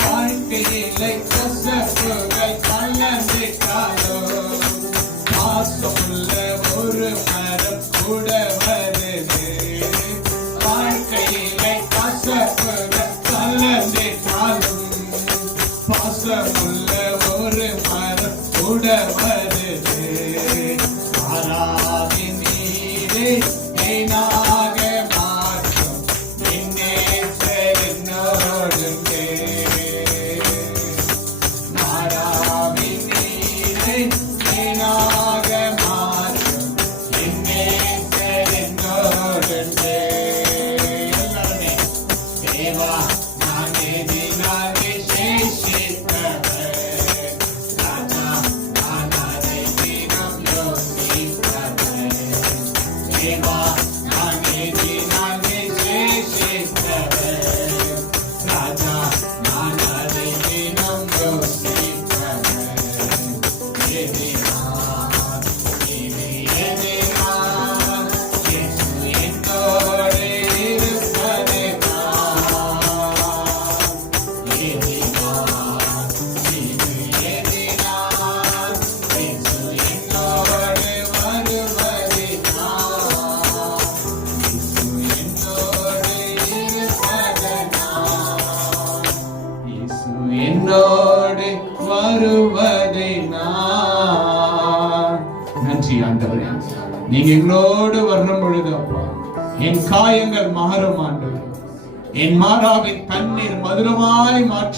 வாழ்க்கையிலே கசப்புகள் கலந்திட்டாலும் பாசமுள்ள ஒரு மரம் கூட வருது. வாழ்க்கையிலே கசப்புகள் கலந்திட்டாலும் பாசமுள்ள ஒரு மரம் கூட வருது. மாறாவின் நீரே தேனாக மாற்றும் நின்னேற்றர் என்னோடுங்கே. மாறாவின் நீரே தேனாக மாற்றும் நின்னேற்றர் என்னோடுங்கே. எல்லாருமே தேவா நான் எதினால் விசேஷித்தவர். ராஜா நான் அதை தினம் யோசித்தவர். தேவா நான் எதினால் விசேஷித்தவர். ராஜா நான் அதை தினம் யோசித்தவர். எதினால் இது எதினால் இயேசு என்னோடு இருப்பதினால். எதினால் இது எதினால் இயேசு என்னோடு வருவதினால். இயேசு என்னோடு இருப்பதினால். இயேசு என்னோடு வருவதினால். நன்றி ஆண்டவரே, நீங்க எங்களோடு வரும் பொழுது அப்பா என் காயங்கள் மாறும் ஆண்டவரே. என் மாறாவின் தண்ணீர் மதுரமாய் மாற்றும்.